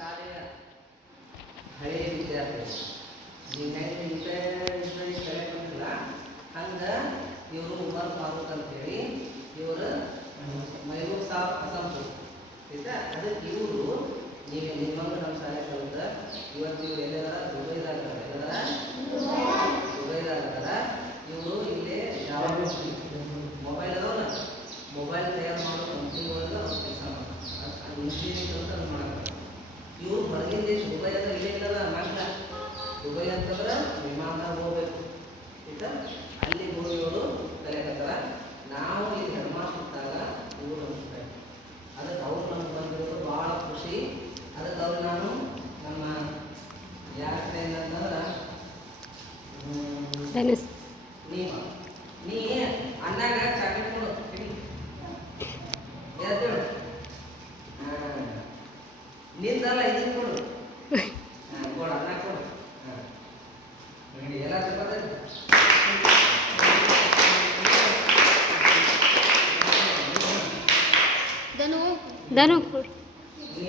ಶಾಲೆಯ ಹಳೆಯ ವಿದ್ಯಾರ್ಥಿ ನೀವು ಹೆಂಗೆ ಇಂಟರ್ನೆಟ್ ಕಲೆ ಬಂದಿಲ್ಲ ಹಂಗೆ ಇವರು ಉಮರ್ ಫಾರೂಕ್ ಅಂತೇಳಿ ಇವರು ಮೈಬೂಬ್ ಸಾಬ್ ಅಸಂಪು ಆಯ್ತಾ. ಅದಕ್ಕೆ ಇವರು ನೀವು ನಿಮ್ಮಂಗೆ ನಮ್ಮ ಶಾಲೆ ಕಲಿತ ಇವತ್ತು ಇವ್ರು ಎಲ್ಲರ ದುಬೈದಾಗ ಇವರು ಇಲ್ಲೇ ಯಾವ ಮೊಬೈಲ್ ಅದಾವಲ್ಲ ಮೊಬೈಲ್ ತಯಾರು ಮಾಡೋ ಕಂಪ್ನಿ ಒಳಗೆ ಅವ್ರು ಕೆಲಸ ಮಾಡ್ತಾರೆ. ಅದು ಇಂಜಿನಿಯರಿಂಗ್ ಅಂತ ಅದು ಮಾಡ್ತಾರೆ. ಇವರು ಹೊರಗಿನ ದೇಶ ದುಬೈ ಅಂದ್ರೆ ಇಲ್ಲೇ ಇಲ್ಲದ ನಾಲ್ಕ ದುಬೈ ಅಂತಂದ್ರೆ ವಿಮಾನದಾಗ ಹೋಗ್ಬೇಕು ಆಯ್ತಾ. ಅಲ್ಲಿ ಹೋಗಿ ಇವರು ಕಲಿಯಕತ್ತಾರ. ನಾವು ಈ ಹೆಣ್ಮಾರು ಸುತ್ತಾಗ ಇವರು ಅನಿಸ್ತಾರೆ. ಅದಕ್ಕೆ ಅವ್ರು ನಮ್ಗೆ ಬಂದಿರೋದು ಭಾಳ ಖುಷಿ. ಅದಕ್ಕೆ ಅವ್ರು ನಾನು ನಮ್ಮ ಯಾಕೆ ಅಂತಂದ್ರೆ ನೀ ಅಣ್ಣಾಗ ಚಾಕ್ಲೇಟ್ ಕೊಡು ಎದ್ದೇಳು. ನಿಂದಲ್ಲ ಇದನ್ನು ಕೊಡು ಕೊಡು ಅನ್ನ ಕೊಡು. ಎಲ್ಲ ಧನು ನೀ